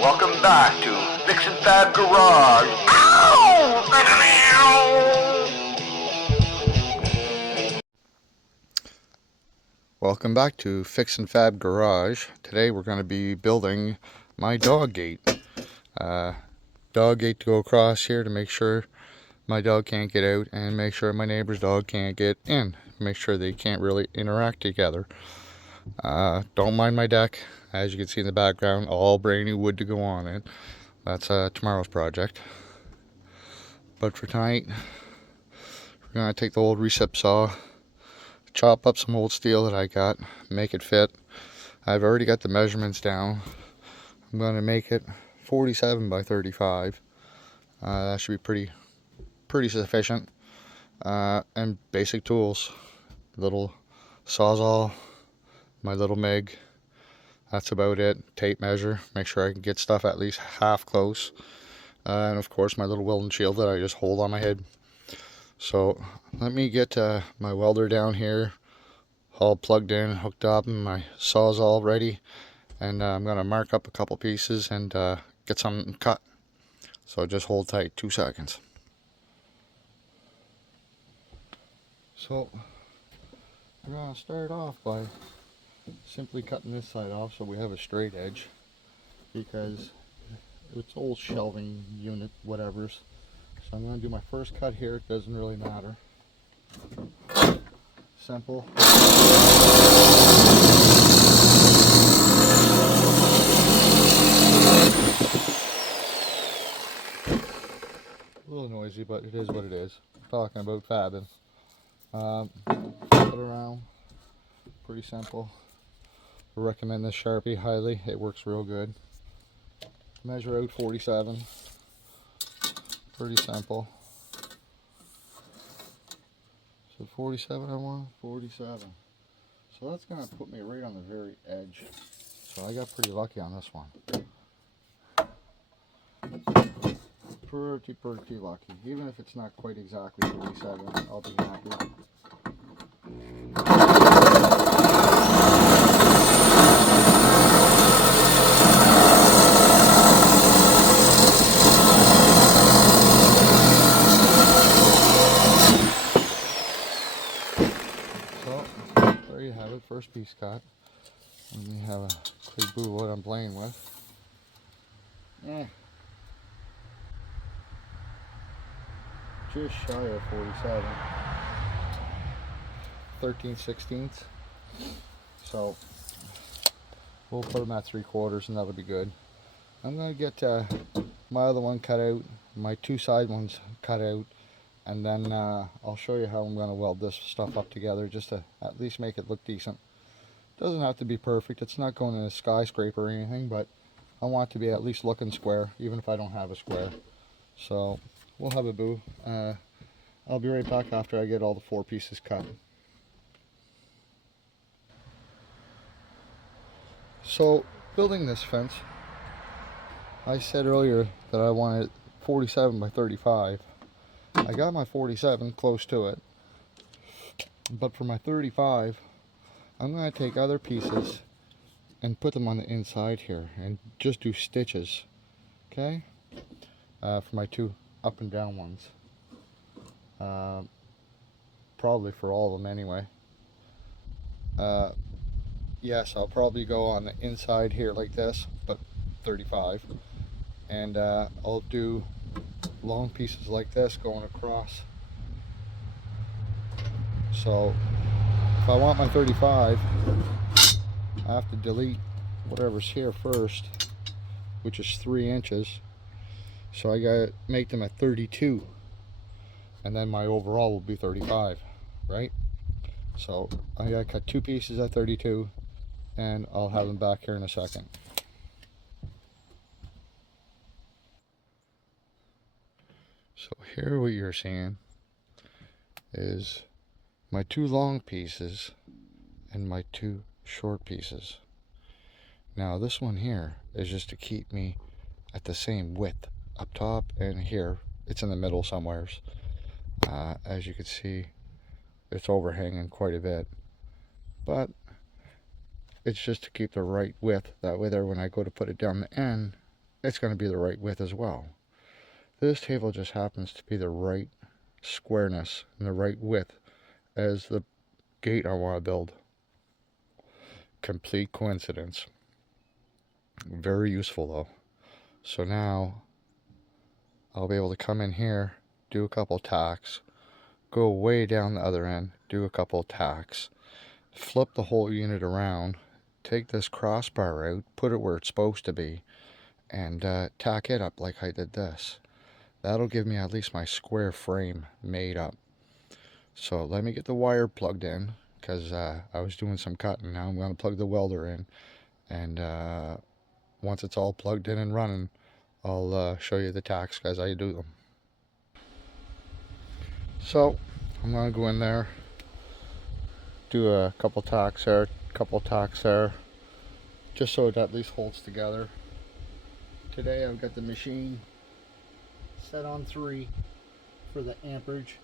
Welcome back to Fix and Fab Garage. Ow! Welcome back to Fix and Fab Garage. Today we're going to be building my dog gate. Dog gate to go across here to make sure my dog can't get out and make sure my neighbor's dog can't get in. Make sure they can't really interact together. Don't mind my deck. As you can see in the background, all brand new wood to go on it. That's tomorrow's project. But for tonight, we're going to take the old recip saw, chop up some old steel that I got, make it fit. I've already got the measurements down. I'm going to make it 47 by 35. That should be pretty sufficient. And basic tools, little sawzall, my little MIG. That's about it. Tape measure, make sure I can get stuff at least half close. And of course my little welding shield that I just hold on my head. So let me get my welder down here, all plugged in, hooked up, and my saw's all ready. And I'm going to mark up a couple pieces and get something cut. So just hold tight, 2 seconds. So we're going to start off by simply cutting this side off so we have a straight edge, because it's old shelving unit, whatever's. So I'm going to do my first cut here. It doesn't really matter. Simple. A little noisy, but it is what it is. Talking about fabbing. Flip it around. Pretty simple. I recommend this Sharpie highly. It works real good. Measure out 47. Pretty simple. So 47 I want, 47. So that's going to put me right on the very edge. So I got pretty lucky on this one. Pretty lucky. Even if it's not quite exactly 47, I'll be happy. There you have it, first piece cut. And we have a clear boo what I'm playing with. Just shy of 47. 13/16. So we'll put them at 3/4 and that'll be good. I'm going to get my other one cut out, my two side ones cut out, and then I'll show you how I'm going to weld this stuff up together just to at least make it look decent. Doesn't have to be perfect. It's not going in a skyscraper or anything, but I want it to be at least looking square, even if I don't have a square. So we'll have a boo. I'll be right back after I get all the 4 pieces cut. So building this fence, I said earlier that I wanted 47 by 35. I got my 47 close to it, but for my 35 I'm going to take other pieces and put them on the inside here and just do stitches, okay, for my 2 up and down ones, probably for all of them anyway. Yes, I'll probably go on the inside here like this, but 35, and I'll do long pieces like this going across. So if I want my 35, I have to delete whatever's here first, which is 3 inches. So I gotta make them at 32, and then my overall will be 35, right? So I gotta cut 2 pieces at 32, and I'll have them back here in a second. So here what you're seeing is my 2 long pieces and my 2 short pieces. Now this one here is just to keep me at the same width up top, and here it's in the middle somewheres. As you can see, it's overhanging quite a bit, but it's just to keep the right width. That way there, when I go to put it down the end, it's going to be the right width as well. This table just happens to be the right squareness and the right width as the gate I want to build. Complete coincidence. Very useful though. So now I'll be able to come in here, do a couple tacks, go way down the other end, do a couple tacks, flip the whole unit around, take this crossbar out, put it where it's supposed to be, and tack it up like I did this. That'll give me at least my square frame made up. So let me get the wire plugged in, because I was doing some cutting. Now I'm going to plug the welder in, and once it's all plugged in and running, I'll show you the tacks as I do them. So I'm going to go in there, do a couple tacks there, couple tacks there, just so it at least holds together. Today I've got the machine set on 3 for the amperage,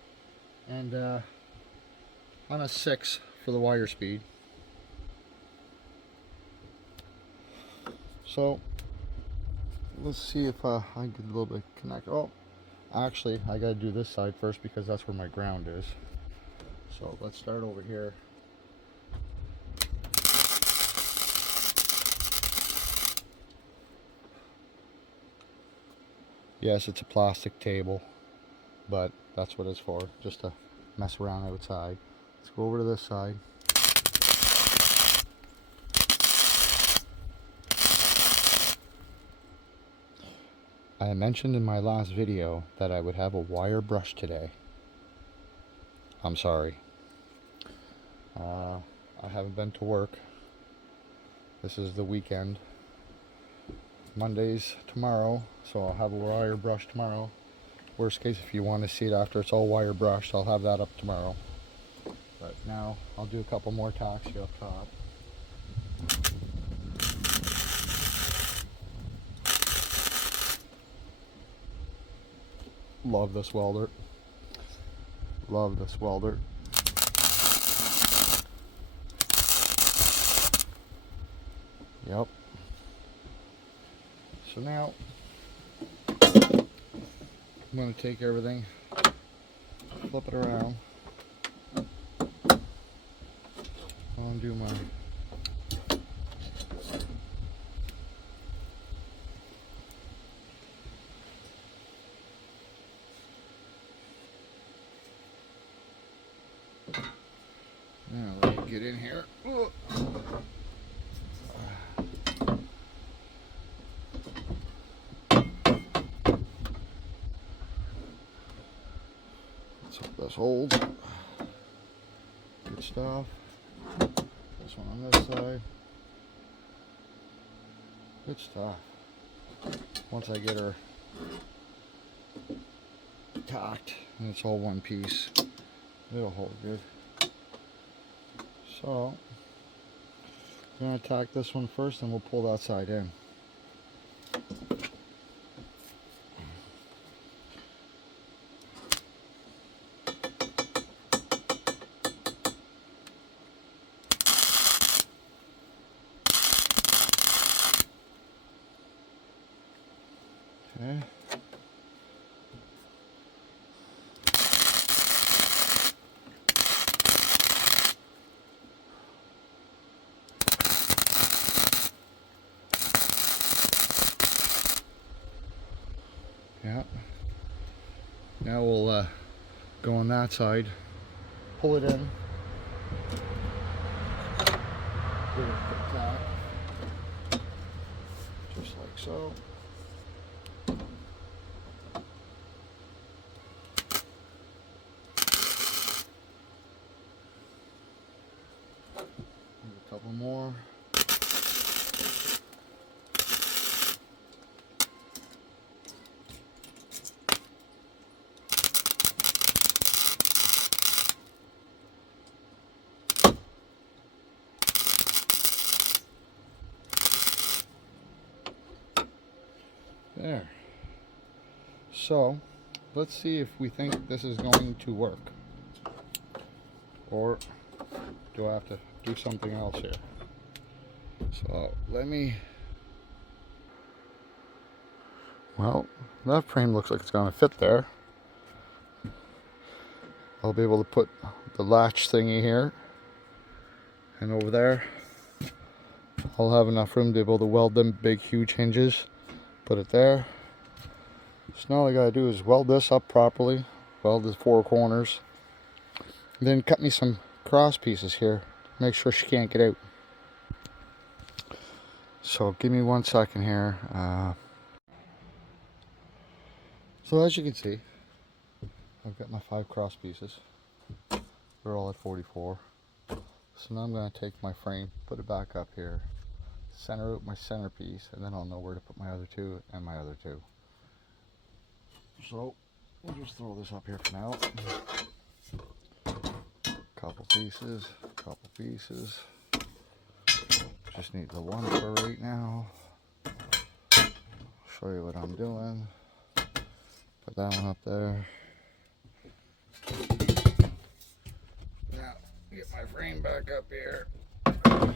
and on a 6 for the wire speed. So let's see if I can get a little bit connect. Oh, actually I gotta do this side first because that's where my ground is. So let's start over here. Yes, it's a plastic table, but that's what it's for, just to mess around outside. Let's go over to this side. I mentioned in my last video that I would have a wire brush today. I'm sorry. I haven't been to work. This is the weekend. Monday's tomorrow, so I'll have a wire brush tomorrow. Worst case, if you want to see it after it's all wire brushed, I'll have that up tomorrow. But now I'll do a couple more tacks here up top. Love this welder. Love this welder. Yep. So now I'm going to take everything, flip it around, undo my now let me get in here. This holds. Good stuff. This one on this side. Good stuff. Once I get her tacked and it's all one piece, it'll hold good. So I'm going to tack this one first and we'll pull that side in. Okay. Yeah. Now we'll go on that side, pull it in, give it a quick tack, just like so. A couple more. There. So let's see if we think this is going to work, or do I have to do something else here? So let me Well, that frame looks like it's going to fit there. I'll be able to put the latch thingy here, and over there I'll have enough room to be able to weld them big huge hinges. Put it there. So now all I gotta do is weld this up properly, weld the four corners, and then cut me some cross pieces here, make sure she can't get out. So give me 1 second here. So as you can see, I've got my 5 cross pieces. They're all at 44. So now I'm going to take my frame, put it back up here, center out my centerpiece, and then I'll know where to put my other 2 and my other 2. So we'll just throw this up here for now. Couple pieces, couple pieces. Just need the one for right now. Show you what I'm doing. Put that one up there. Now get my frame back up here. What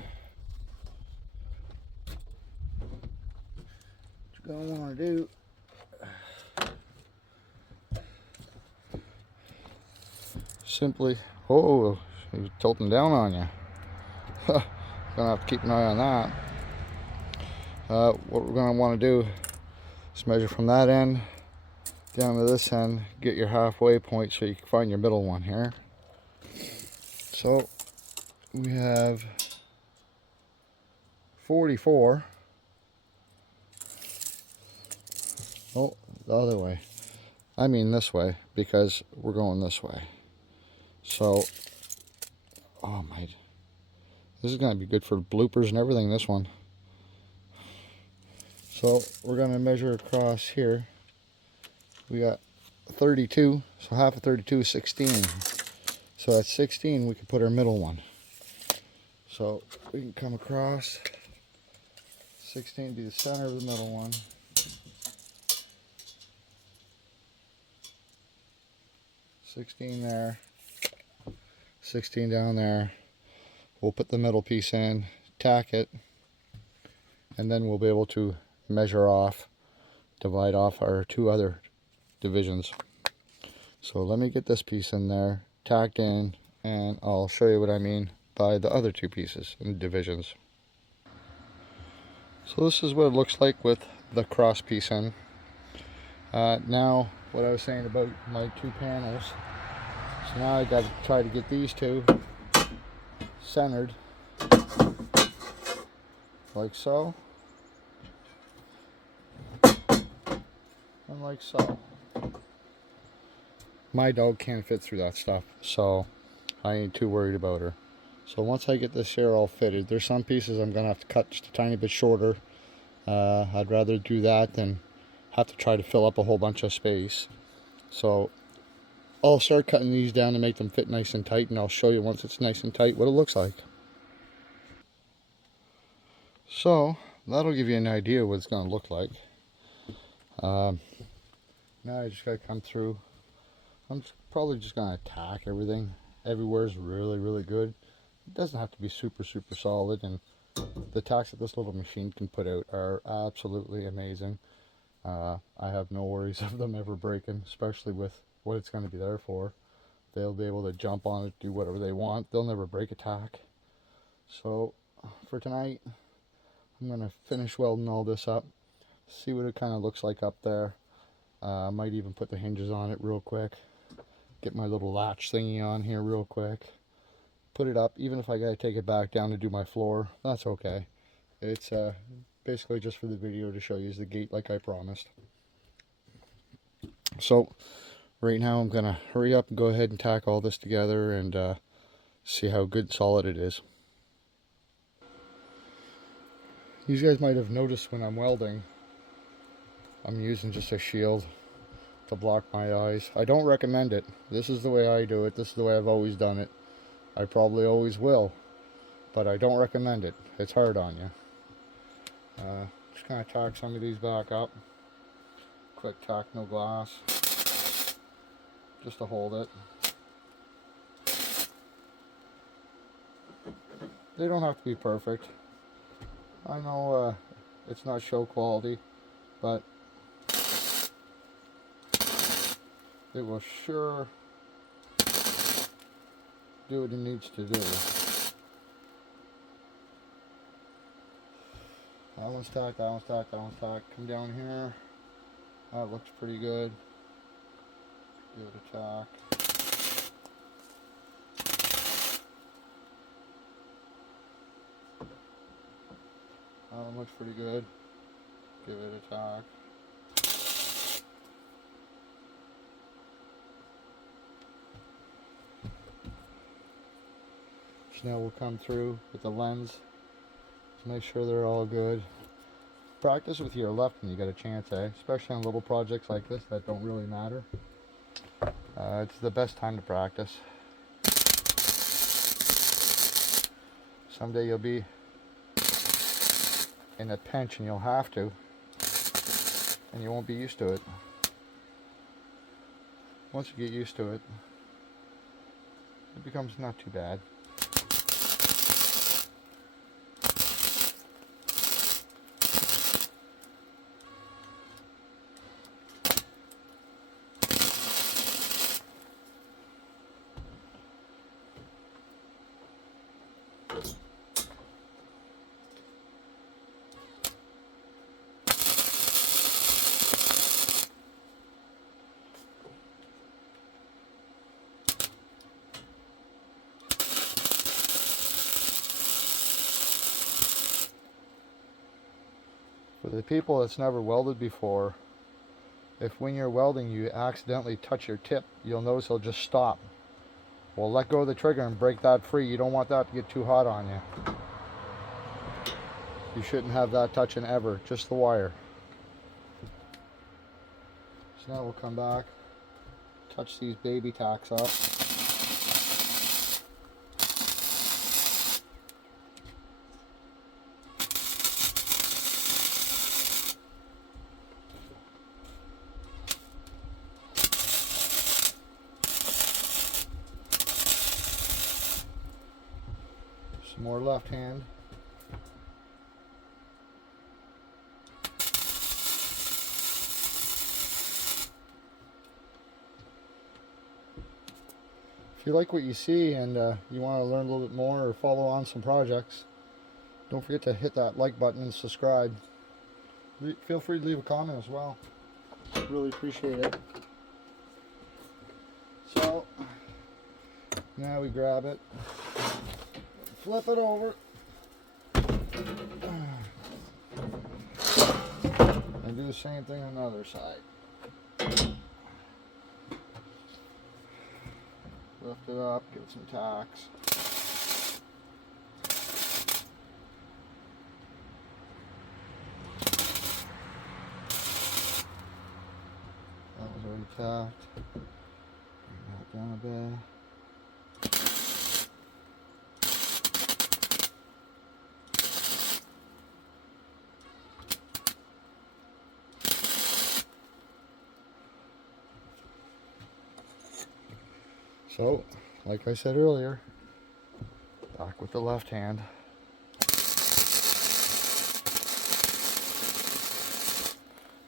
you're gonna want to do simply, oh, he's tilting down on you. Gonna have to keep an eye on that. What we're gonna want to do is measure from that end down to this end, get your halfway point so you can find your middle one here. So we have 44. Oh, the other way. I mean this way, because we're going this way. So, oh my, this is going to be good for bloopers and everything, this one. So we're going to measure across here. We got 32, so half of 32 is 16. So at 16 we can put our middle one. So we can come across, 16 be the center of the middle one. 16 there, 16 down there. We'll put the middle piece in, tack it, and then we'll be able to measure off, divide off our 2 other divisions. So let me get this piece in there, tacked in, and I'll show you what I mean by the other 2 pieces and divisions. So this is what it looks like with the cross piece in. Now, what I was saying about my 2 panels. So now I got to try to get these 2 centered, like so, and like so. My dog can't fit through that stuff, so I ain't too worried about her. So once I get this here all fitted, there's some pieces I'm going to have to cut just a tiny bit shorter. I'd rather do that than have to try to fill up a whole bunch of space. So I'll start cutting these down to make them fit nice and tight, and I'll show you once it's nice and tight what it looks like. So that'll give you an idea what it's going to look like. Now I just got to come through. I'm probably just going to tack everything. Everywhere is really good. It doesn't have to be super solid, and the tacks that this little machine can put out are absolutely amazing. I have no worries of them ever breaking, especially with what it's going to be there for. They'll be able to jump on it, do whatever they want. They'll never break a tack. So for tonight, I'm going to finish welding all this up, see what it kind of looks like up there. I might even put the hinges on it real quick, get my little latch thingy on here real quick, put it up. Even if I gotta take it back down to do my floor, that's okay. It's basically just for the video to show you the gate like I promised. So right now I'm gonna hurry up and go ahead and tack all this together and see how good and solid it is. You guys might have noticed when I'm welding, I'm using just a shield to block my eyes. I don't recommend it. This is the way I do it. This is the way I've always done it. I probably always will, but I don't recommend it. It's hard on you. Just kind of tack some of these back up. Quick tack, no glass, just to hold it. They don't have to be perfect. I know it's not show quality, but it will sure do what it needs to do. That one's tacked, that one's tacked, that one's tacked. Come down here. That looks pretty good. Give it a tack. That one looks pretty good. Give it a tack. So now we'll come through with the lens to make sure they're all good. Practice with your left when you get a chance, especially on little projects like this that don't really matter. It's the best time to practice. Someday you'll be in a pinch and you'll have to, and you won't be used to it. Once you get used to it, it becomes not too bad. For the people that's never welded before, if when you're welding you accidentally touch your tip, you'll notice it'll just stop. Well, let go of the trigger and break that free. You don't want that to get too hot on you. You shouldn't have that touching ever, just the wire. So now we'll come back, touch these baby tacks up. Some more left hand. If you like what you see and you want to learn a little bit more or follow on some projects, don't forget to hit that like button and subscribe. Feel free to leave a comment as well. Really appreciate it. So now we grab it, flip it over, and do the same thing on the other side. Lift it up, give it some tacks. That was already tacked. Bring that down a bit. So, like I said earlier, back with the left hand.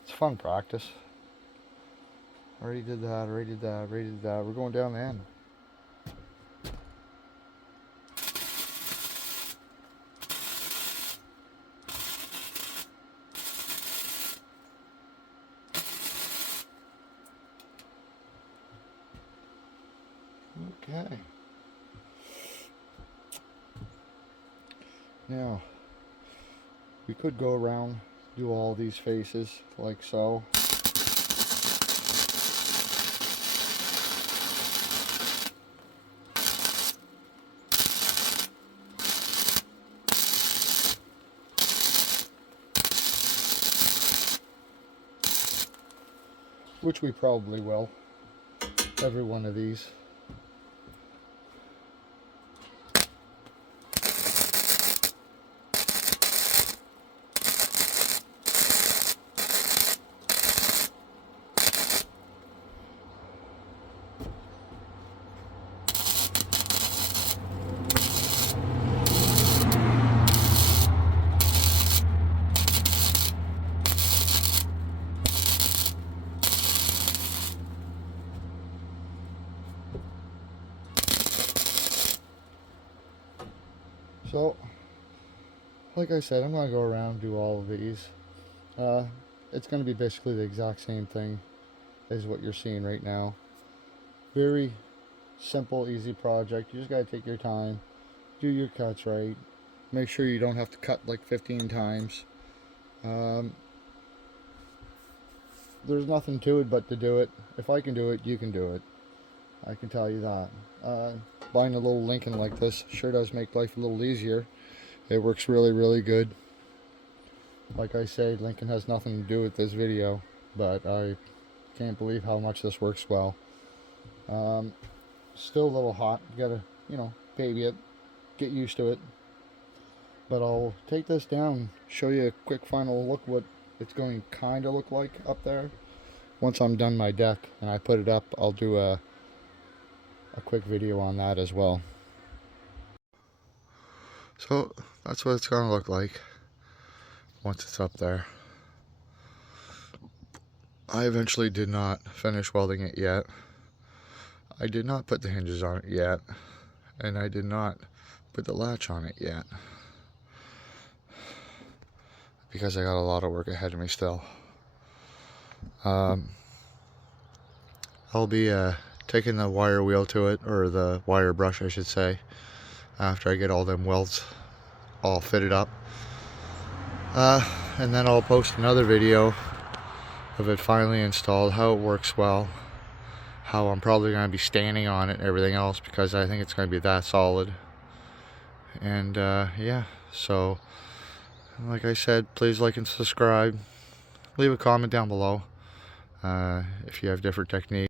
It's fun practice. Already did that, already did that, already did that. We're going down the end. Okay. Now, we could go around, do all these faces like so. Which we probably will. Every one of these. So, like I said, I'm going to go around and do all of these. It's going to be basically the exact same thing as what you're seeing right now. Very simple, easy project. You just got to take your time, do your cuts right, make sure you don't have to cut like 15 times. There's nothing to it but to do it. If I can do it, you can do it. I can tell you that. Buying a little Lincoln like this sure does make life a little easier. It works really good. Like I say, Lincoln has nothing to do with this video, but I can't believe how much this works well. Still a little hot. You gotta, baby it, get used to it. But I'll take this down, show you a quick final look what it's going to kind of look like up there. Once I'm done my deck and I put it up, I'll do a quick video on that as well. So that's what it's going to look like once it's up there. I eventually did not finish welding it yet. I did not put the hinges on it yet, and I did not put the latch on it yet, because I got a lot of work ahead of me still. I'll be taking the wire wheel to it, or the wire brush I should say, after I get all them welds all fitted up. And then I'll post another video of it finally installed, how it works well, how I'm probably going to be standing on it and everything else, because I think it's going to be that solid. And yeah, so like I said, please like and subscribe. Leave a comment down below if you have different techniques.